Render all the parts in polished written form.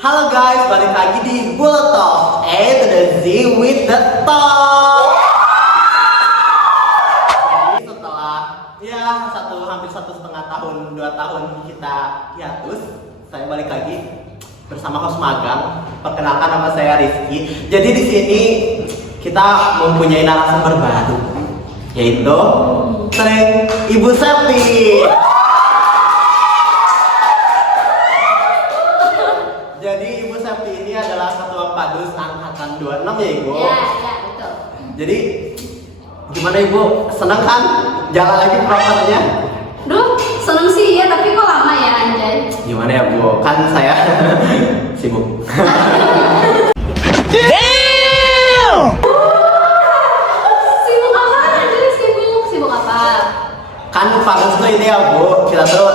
Halo guys, balik lagi di Bulotok A to the Z with the Talk. Jadi setelah hampir 1,5 tahun, 2 tahun kita hiatus, saya balik lagi bersama host magang. Perkenalkan, nama saya Rizky. Jadi di sini kita mempunyai narasumber baru, yaitu Ibu Septi. Jadi Ibu Septi ini adalah Ketua Padus Angkatan 26 ya Ibu? Iya, betul. Jadi gimana Ibu? Senang kan? Jalan lagi prokernya? Duh, seneng sih ya, tapi kok lama ya anjay? Gimana ya Bu? Kan saya sibuk. Sibuk apa anjay? Sibuk apa? Kan Padus tuh ini ya Bu, kita tuh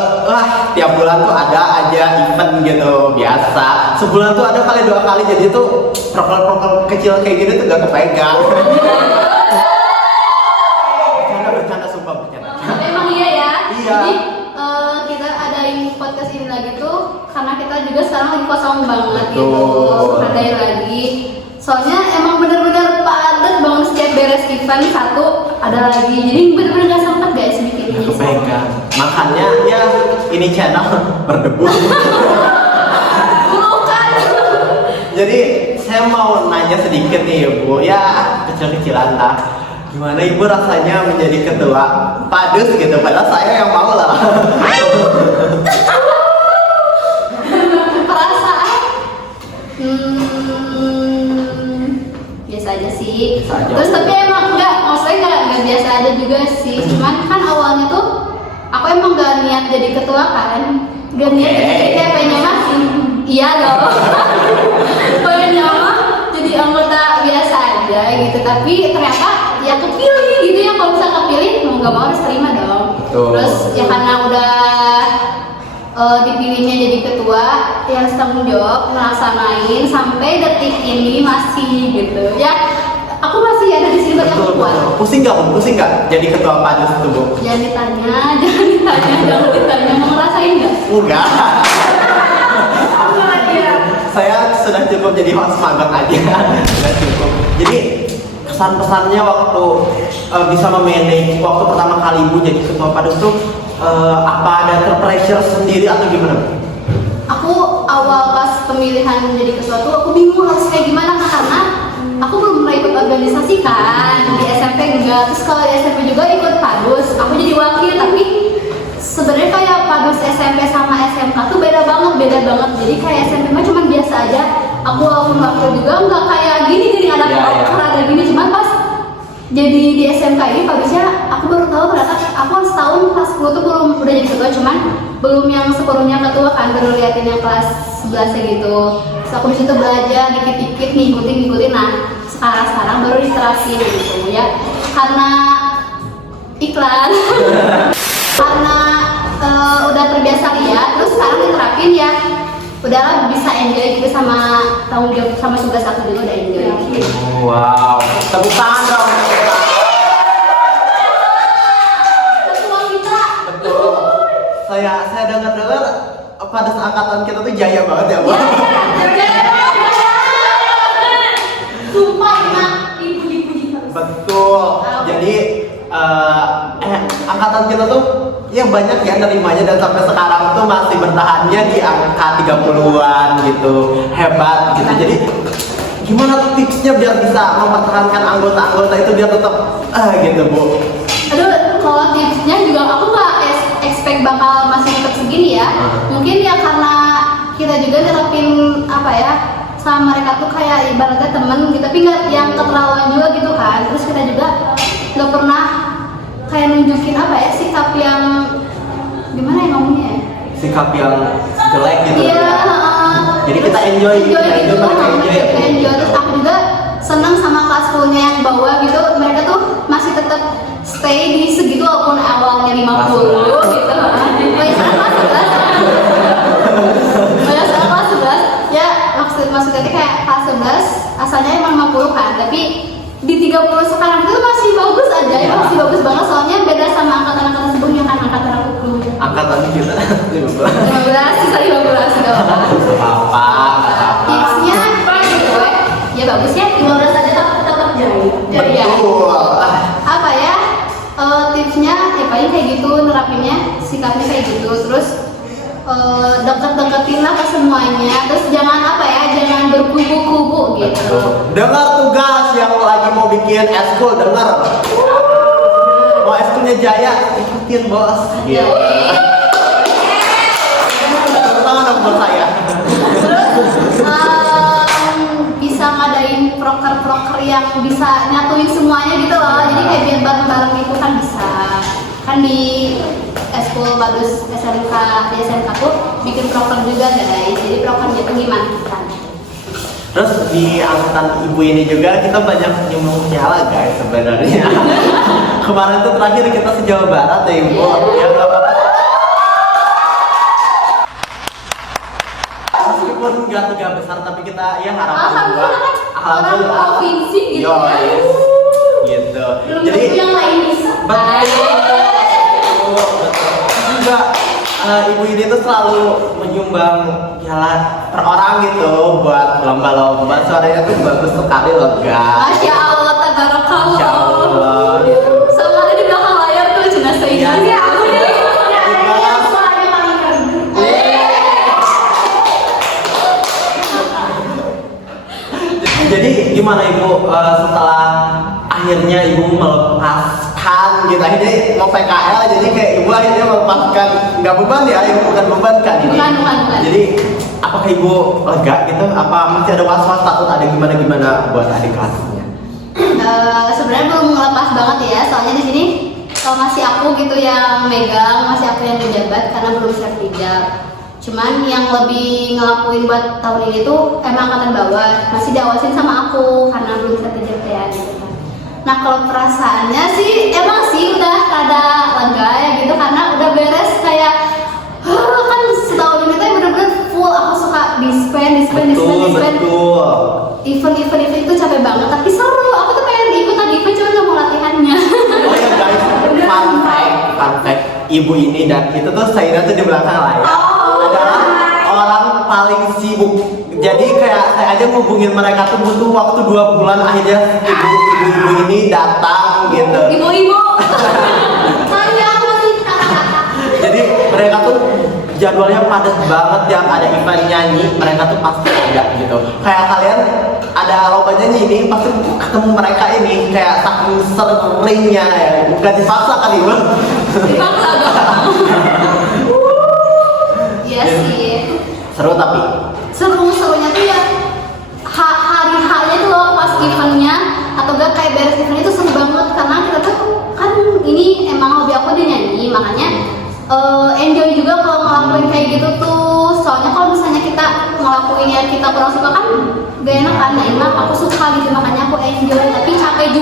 tiap bulan tuh ada aja event gitu biasa. Sebulan tuh ada kali 2 kali, jadi tuh proker-proker kecil kayak gini tuh gak kepegang. Bercanda sumpah bercanda. Tapi emang iya ya. Iya. Jadi kita adain podcast ini lagi tuh karena kita juga sekarang lagi kosong banget gitu. Betul. Adain lagi. Soalnya emang bener-bener padat banget setiap beres event satu ada lagi. Jadi bener-bener gak sempet guys bikin ini. Kepegang. Makanya ya ini channel berdebu. Bukan. Jadi saya mau nanya sedikit nih Bu, ya kecil-kecilan lah. Gimana Ibu rasanya menjadi ketua Padus gitu, padahal saya yang mau lah. Perasaan biasa aja sih. Biasa aja. Terus tapi emang maksudnya enggak biasa aja juga sih. Cuman kan awalnya tuh aku emang gak niat jadi ketua kan. Gak niat jadi pengennya mah iya dong. Pengennya mah jadi anggota biasa aja gitu. Tapi ternyata ya kepilih gitu ya. Kalau bisa kepilih mau gak mau harus terima dong. Betul. Terus ya karena udah dipilihnya jadi ketua, ya harus tanggung jawab melaksanain sampai detik ini masih gitu ya. Aku masih ada di sini buat kuat. Pusing nggak Bu? Pusing nggak jadi ketua Padus itu Bu? Jangan ditanya, mau ngerasain nggak? Enggak. Saya sudah cukup jadi host magang aja. Sudah cukup. Jadi pesan-pesannya waktu bisa memanage waktu pertama kali Ibu jadi ketua Padus tuh apa ada terpressure sendiri atau gimana? Aku awal pas pemilihan menjadi ketua tuh aku bingung harus kayak gimana karena aku belum pernah ikut organisasi kan di SMP juga. Terus kalau di SMP juga ikut Padus, aku jadi wakil. Tapi sebenarnya kayak Padus SMP sama SMK tuh beda banget. Jadi kayak SMP mah cuma biasa aja. Aku walaupun wakil juga nggak kayak gini, jadi ada proker ada gini. Cuman pas jadi di SMK ini Padusnya aku baru tahu ternyata aku setahun kelas 10 tuh belum udah jadi ketua, cuman belum yang sepenuhnya ketua kan, baru liatin yang kelas 11 gitu. Terus aku disitu belajar dikit-dikit ngikutin. Nah sekarang baru diterapin gitu ya, karena iklan. Karena udah terbiasa lihat, terus sekarang diterapin ya udahlah bisa enjoy gitu sama tanggung jawab sama tugas aku juga udah enjoy gitu. Wow, tepuk tangan dong. Ketua kita. Betul. Saya dengar pada angkatan kita tuh jaya banget ya Bu. Sumpah enak, dipuji terus. Betul. Jadi angkatan kita tuh ya banyak ya nerimanya dan sampai sekarang tuh masih bertahannya di angka 30-an gitu. Hebat gitu. Jadi gimana tuh tipsnya biar bisa mempertahankan anggota-anggota itu biar tetap gitu Bu? Aduh, kalau tipsnya juga aku nggak expect bakal masih tetap segini ya. Mungkin ya karena kita juga nerapin apa ya sama mereka tuh kayak ibaratnya temen gitu, tapi nggak yang keterlaluan juga gitu kan. Terus kita juga nggak pernah kayak nunjukin apa ya sikap yang gimana ya ngomongnya ya? Sikap yang jelek gitu. Iya. Jadi kita enjoy gitu. mereka enjoy. Terus aku juga seneng sama kelas 10-nya yang bawah gitu. Mereka tuh masih tetap stay di segitu walaupun awalnya 50 gitu. Kelas 11 ya maksudnya kayak kelas 11 asalnya emang 50 kan, tapi di 30 sekarang itu masih bagus aja ya, masih bagus banget soalnya beda sama angkatan-angkatan sebelumnya kan, angkatan aku Angkatan kita 15. 15, sisa 15 enggak apa-apa. Apa? rapinya sikapnya kayak gitu. Terus deket-deketin lah ke semuanya. Terus jangan apa ya, jangan berkubu-kubu gitu. Dengar tugas yang lagi mau bikin eskul, dengar. Mau eskulnya Jaya, ikutin bos. Gitu. Terutama dong bos saya. Terus bisa ngadain proker-proker yang bisa nyatuin semuanya gitu loh. Jadi kayak biar bareng-bareng itu kan bisa. Kan di eskul Badus SMK di SMK tuh bikin proker juga guys. Jadi prokernya itu gimana kan? Terus di angkatan ibu ini juga kita banyak nyumbang piala guys sebenarnya. Kemarin tuh terakhir kita se-Jawa Barat ya ibu. Ya nggak apa-apa. Meskipun nggak tiga besar tapi kita ya harapan juga. Orang provinsi gitu Yo, kan. gitu. Belum Jadi tentu yang lain bisa. juga ibu ini tuh selalu menyumbang piala per orang gitu buat lomba-lomba. Suaranya tuh bagus sekali loh guys. Masya Allah, tabarakallah. Masya Allah, gitu. Sama ada di belakang layar tuh jenazah ini. Iya. Ya, aku nih. Juga- Suaranya paling keren. Jadi gimana ibu setelah akhirnya ibu melepaskan gitu akhirnya mau PKL jadi kayak ibu akhirnya melepaskan nggak beban ya ibu bukan beban kan ini. Bukan. Jadi apakah ibu lega gitu? Apa masih ada was-was takut ada gimana buat adik kelasnya? Sebenarnya belum ngelepas banget ya, soalnya di sini masih aku gitu yang megang, masih aku yang menjabat karena belum sertijab. Cuman yang lebih ngelakuin buat tahun ini tuh emang angkatan bawah, masih diawasin sama aku karena belum sertijab ya gitu kan. Nah kalau perasaannya sih emang sih udah rada lega ya gitu karena udah beres kayak kan setahun ini tuh bener-bener full aku suka dispen. Betul. Event itu capek banget tapi seru. Aku tuh pengen ikutan event cuma nggak mau latihannya. Oh ya guys, fun fact, ibu ini dan itu tuh saya tuh di belakang layar adalah orang paling sibuk. Jadi kayak saya aja ngubungin mereka tuh butuh waktu 2 bulan akhirnya ibu ini datang gitu. Ibu-ibu. Saya masih Jadi mereka tuh jadwalnya padat banget, yang ada event nyanyi mereka tuh pasti ada gitu. Kayak kalian ada lomba nyanyi ini pasti ketemu mereka ini kayak saking seringnya ya, bukan dipaksa kan ibu? dipaksa dong. Iya sih. Seru tapi Serunya tuh ya hari H-nya tuh loh pas eventnya atau gak kayak beres eventnya tuh seru banget karena kita tuh kan ini emang hobi aku dia nyanyi makanya enjoy juga kalau ngelakuin kayak gitu tuh. Soalnya kalau misalnya kita ngelakuin yang kita kurang suka kan gak enak kan. Nah emang aku suka gitu makanya aku enjoy tapi capek di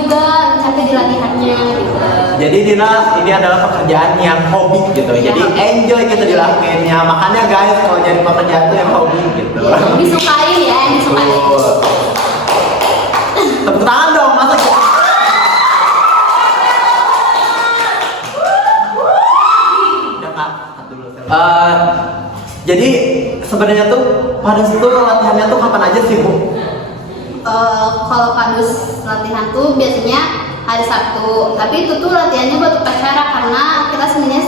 latihannya gitu. jadi Dina ini adalah pekerjaan yang hobi gitu. Jadi enjoy gitu dilakuinnya. Makanya guys kalau jadi pekerjaan tuh yang hobi gitu. Ya, yang disukain ya, yang disukain. Tepuk tangan dong, masa gitu? Ya kak, satu dulu. Jadi sebenarnya tuh pada situ latihannya tuh kapan aja sih bu? Kalau Padus latihan tuh biasanya hari Sabtu, tapi itu tuh latihannya buat upacara karena kita sebenarnya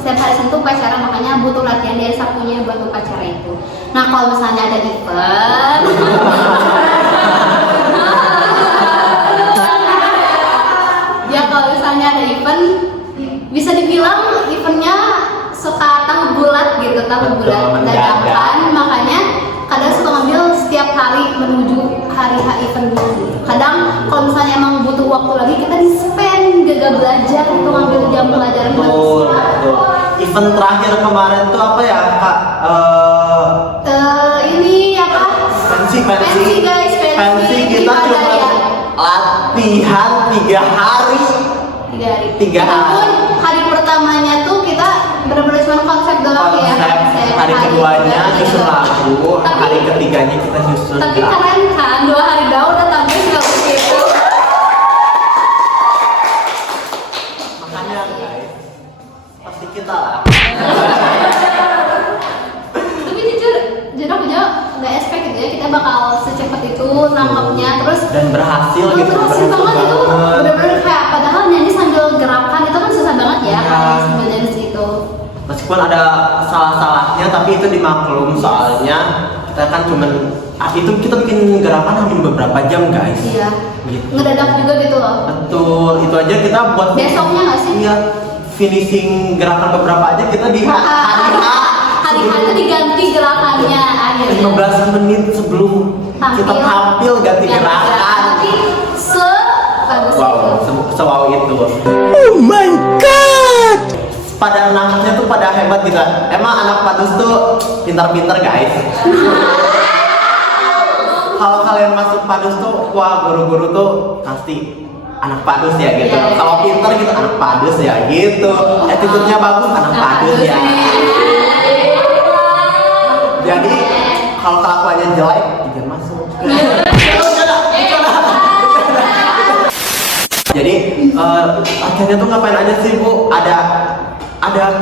setiap hari Sabtu upacara, makanya butuh latihan dari Sabtunya buat upacara itu. Nah kalau misalnya ada event ya kalau misalnya ada event bisa dibilang eventnya suka tahu bulat gitu, tahu Betul, bulat mendadak. dadakan, makanya kadang suka ngambil setiap hari menuju hari H eventnya gitu. Kadang kalau misalnya emang butuh waktu lagi kita di-spend gak belajar itu ngambil jam pelajaran Betul. Event terakhir kemarin tuh apa ya kak? Ini apa? Pensi guys, Pensi kita Ibadah cuma ya. latihan 3 hari. 3 hari. Tiga hari. Walaupun hari pertamanya tuh kita benar-benar cuma konsep doang ya. Konsep, hari keduanya kedua nyusun gitu. lagu, Tapi- hari ketiganya kita nyusun Tapi lagu. keren kan, 2 hari dah udah tampil sebagus itu. Makanya guys, pasti kita lah. Tapi jujur aku juga nggak expect gitu ya kita bakal secepat itu nangkapnya terus Dan berhasil gitu. berhasil banget itu bener-bener kayak padahal nyanyi sambil gerakan itu kan susah banget ya Iya. sambil nyanyi situ meskipun ada salah-salahnya tapi itu dimaklum soalnya kita kan cuman itu kita bikin gerakan hampir beberapa jam guys. Iya. Gitu. Ngedadak juga gitu loh. Betul, itu aja kita buat Besoknya nggak sih? Iya, finishing gerakan beberapa aja kita di Hari itu diganti gerakannya akhirnya. 15 menit sebelum kita tampil ganti gerakan. Tapi sebagus itu. Wow itu. Oh my god. Pada anaknya tuh pada hebat gitu. Emang anak Padus tuh pintar-pintar guys. Kalau kalian masuk Padus tuh, wah guru-guru tuh pasti anak Padus ya gitu. Iya. Kalau pintar gitu anak Padus ya gitu. Attitude-nya bagus anak Padus ya. Jadi kalau kelakuannya jelek, jangan masuk. Jadi akhirnya tuh ngapain aja sih Bu?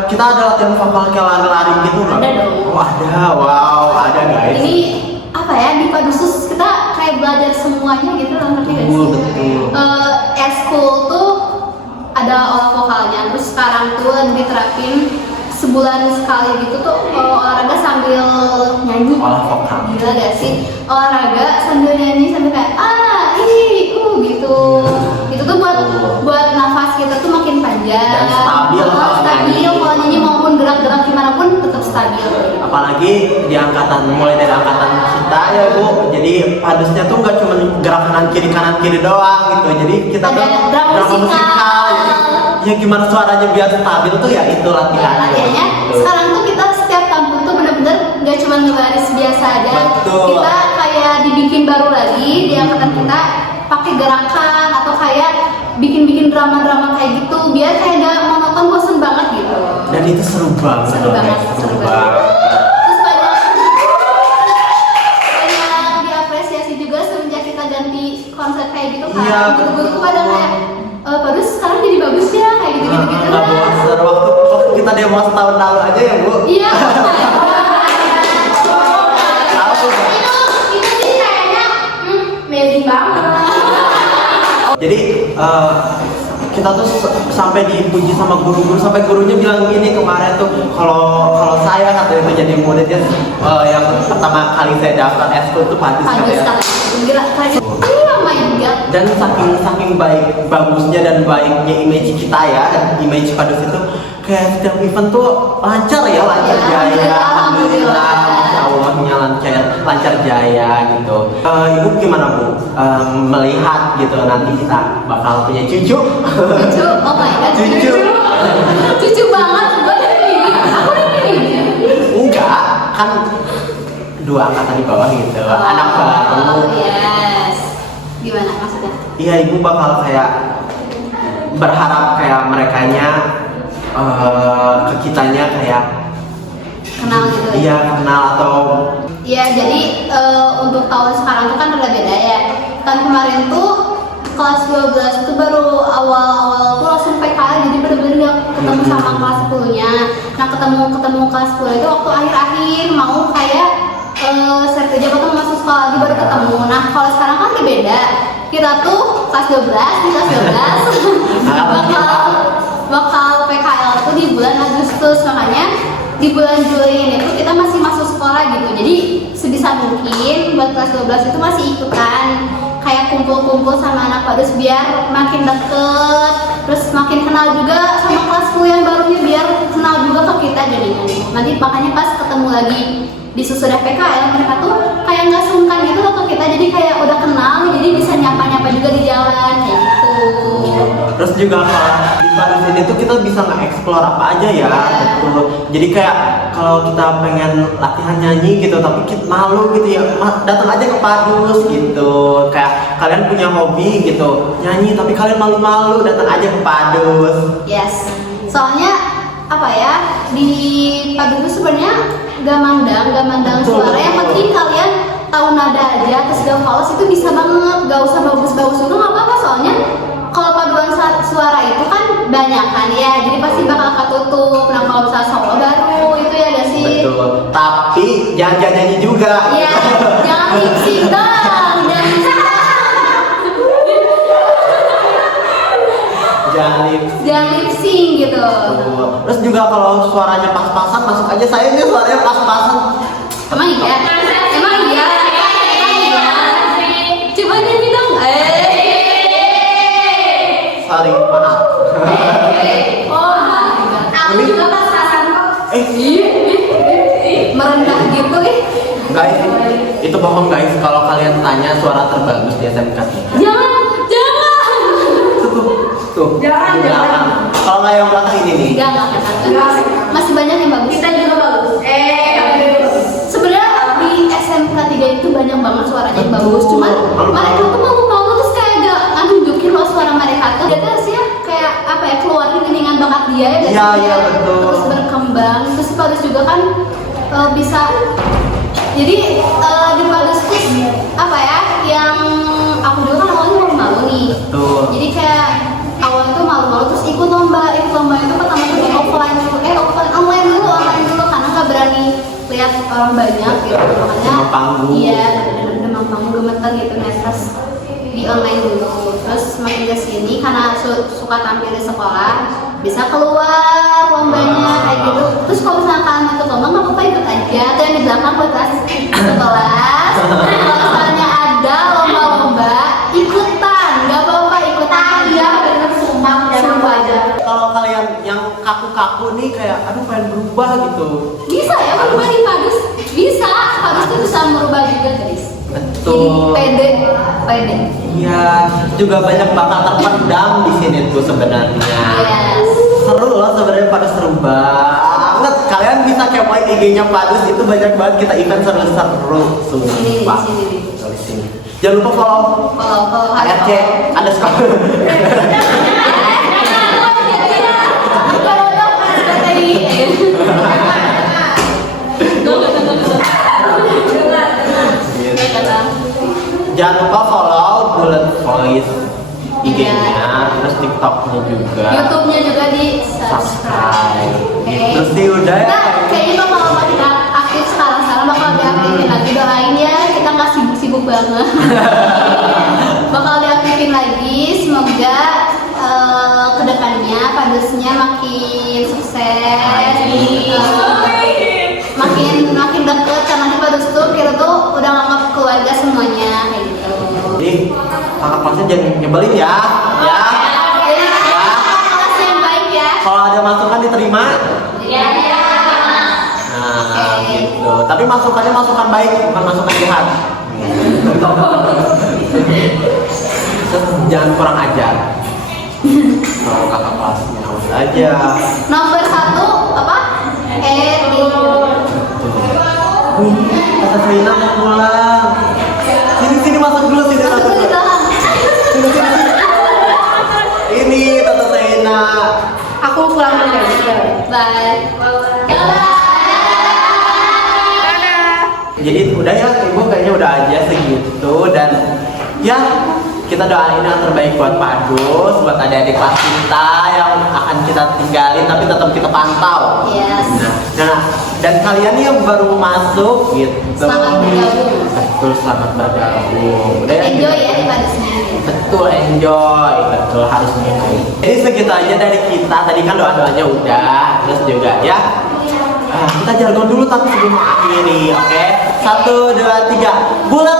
Kita ada latihan vokal kayak lari-lari gitu nggak? Ada dong. Oh ada, wow ada guys. Ini apa ya, di Padusus kita kayak belajar semuanya gitu loh, ngerti gak sih? Betul. Eskul tuh ada olah vokalnya, terus sekarang tuh diterapin sebulan sekali gitu tuh olahraga sambil nyanyi. Olah vokal. Gila gak sih? Olahraga sambil nyanyi sambil kayak gitu. Itu tuh buat nafas kita tuh makin panjang. Dan stabil kalau nyanyi. Kalau nyanyi maupun gerak-gerak gimana pun tetap stabil. Apalagi di angkatan, mulai dari angkatan kita ya Bu. Jadi Padusnya tuh nggak cuma gerak kanan kiri doang gitu. Jadi kita Ada tuh drum musikal. Jadi, ya gimana suaranya biar stabil tuh ya itu latihannya. Latihannya Gitu. sekarang tuh kita setiap tampil tuh bener-bener nggak cuma ngebaris biasa aja. Betul. Kita kayak dibikin baru lagi di angkatan kita, pakai gerakan atau kayak bikin drama-drama kayak gitu biar kayak gak monoton, bosen banget gitu. Dan itu seru banget. Seru banget, guys. seru banget. Terus banyak diapresiasi juga semenjak kita ganti konsep kayak gitu kan. Iya, Guru-guru tuh pada kayak Padus sekarang jadi bagus ya kayak gitu-gitu Nggak bosan. Waktu kita demo setahun lalu aja ya Bu. Iya. Tahu. Itu sih kayaknya amazing banget. Jadi kita tuh sampai dipuji sama guru-guru, sampai gurunya bilang gini kemarin tuh kalau saya katanya tuh jadi muridnya yang pertama kali saya daftar eskul tuh Padus Padus katanya. gila keren. Iya my god. Dan saking bagusnya dan baiknya image kita ya, image Padus itu kayak setiap event tuh lancar ya, lancar Ya, jaya, alhamdulillah. Masya Allahnya lancar jaya gitu. Ibu gimana Bu melihat gitu nanti kita bakal punya cucu? Cucu, oh my god. Cucu. Cucu banget. Aku ini. Enggak, kan dua angkatan di bawah gitu, anak baru. Oh yes. Gimana maksudnya? Iya, ibu bakal kayak berharap kayak merekanya ke kitanya kayak Kenal gitu. iya kenal atau Iya, jadi untuk tahun sekarang tuh kan udah beda ya. Tahun kemarin tuh kelas 12 itu baru awal-awal tuh langsung PKL, jadi bener-bener gak ketemu sama kelas 10-nya. Nah, ketemu kelas 10 itu waktu akhir-akhir mau kayak sertifikat atau masuk sekolah lagi baru ketemu. Nah, kalau sekarang kan udah beda. Kita tuh kelas 12, di kelas 12 bakal PKL tuh di bulan Agustus, makanya di bulan Juli ini tuh kita masih masuk sekolah gitu. Jadi sebisa mungkin buat kelas 12 itu masih ikutan kayak kumpul-kumpul sama anak Padus biar makin deket, terus makin kenal juga sama kelas 10 yang barunya biar kenal juga ke kita jadinya. Nanti makanya pas ketemu lagi di sesudah PKL mereka tuh kayak nggak sungkan gitu loh ke kita, jadi kayak udah kenal jadi bisa nyapa-nyapa juga di jalan kayak gitu. terus juga kalau di Padus ini tuh kita bisa nge-explore apa aja ya, gitu. Jadi kayak kalau kita pengen latihan nyanyi gitu tapi kita malu gitu ya, datang aja ke Padus gitu. Kayak kalian punya hobi gitu nyanyi tapi kalian malu-malu, datang aja ke Padus. Yes, soalnya apa ya, di Padus itu sebenarnya gak mandang suara, yang penting kalian tahu nada aja, terus gak fals itu bisa banget, gak usah bagus-bagus dulu nggak apa-apa, soalnya kalau paduan suara itu kan banyak kan ya, jadi pasti bakal ketutup. Nah kalau misalnya solo baru itu ya gak sih? Betul, tapi jangan nyanyi juga. Iya, jangan lip sync dong, Jangan lip sync. jangan lip sync gitu. Terus juga kalau suaranya pas-pasan masuk aja, saya ini suaranya pas-pasan. Emang iya? Emang iya? Coba nyanyi dong. Sorry, maaf. Aku juga pas-pasan kok. Merendah gitu Guys, itu bohong guys. Kalau kalian tanya suara terbagus di SMK 3. Jangan. Tuh, Jangan. di belakang. Kalau nggak yang belakang ini nih. Enggak. Masih banyak yang bagus. Kita juga bagus. Sebenarnya di SMK 3 itu banyak banget suaranya yang bagus. Cuman mereka tuh mau terus kayak gak nunjukin loh suara mereka tuh. Dia tuh sih kayak apa ya, keluarin geningan bakat dia ya. Iya, betul. Terus berkembang. Terus Padus juga kan bisa. Jadi di Padus tuh apa ya, yang aku juga kan awalnya malu-malu nih. Betul. Jadi kayak awalnya tuh malu-malu terus ikut lomba itu pertama tuh di online dulu karena nggak berani lihat orang banyak gitu, makanya Demam panggung. iya demam panggung gemeter gitu. Nah terus di online dulu, terus makin kesini karena suka tampil di sekolah bisa keluar lombanya kayak gitu. Terus kalau misalkan ikut lomba nggak apa-apa, ikut aja tuh yang di belakang buat kelas 11. Kalau misalnya ada lomba-lomba ikutan, nggak apa-apa ikutan aja, bener sumpah aja. Kalau kalian yang kaku-kaku nih kayak aduh pengen berubah gitu. Bisa ya berubah di Padus, bisa. Padus tuh bisa merubah juga guys. Betul. Jadi pede. Iya, juga banyak bakat terpendam di sini tuh sebenarnya. Yes. Seru loh sebenarnya, Padus seru banget. Kalian bisa kepoin IG-nya Padus, itu banyak banget kita event seru-seru. Sumpah. Di sini. Jangan lupa follow Kalau ARC underscore. Jangan lupa follow Bullet Voice IG-nya, terus TikTok-nya juga. YouTube-nya juga di Subscribe. Oke. Gitu sih udah ya. Kita kayaknya kalau kita aktif sekarang bakal diaktifin lagi, doain ya, kita nggak sibuk-sibuk banget. Bakal diaktifin lagi, semoga kedepannya Padusnya makin sukses, makin deket, karena di Padus tuh kita tuh udah nganggap keluarga semuanya kayak gitu. Jadi kakak kelasnya jangan nyebelin ya. Ya. Kelas yang baik ya. Kalau ada masukan diterima. Ya. Nah, gitu. Tapi masukannya masukan baik, bukan masukan jahat. Terus jangan kurang ajar. Kalau kakak kelasnya awas aja. Nomor 1 apa? Kata Saina mau pulang. Sini masuk dulu, sini masuk dulu. Sini. Ini Tante Saina. Aku pulang dulu ya. Bye. Jadi udah ya, Ibu kayaknya udah aja segitu, dan ya kita doain yang terbaik buat Padus, buat adik-adik kelas kita yang akan kita tinggalin tapi tetap kita pantau. Yes. Nah, dan kalian nih yang baru masuk gitu. Selamat bergabung. Betul, selamat bergabung. Udah ya, Enjoy ya di Padusnya. Betul, enjoy. Betul, harus enjoy. Jadi segitu aja dari kita. Tadi kan doa-doanya udah, terus juga ya. Kita jargon dulu tapi sebelum mengakhiri, oke? 1, 2, 3. Bulat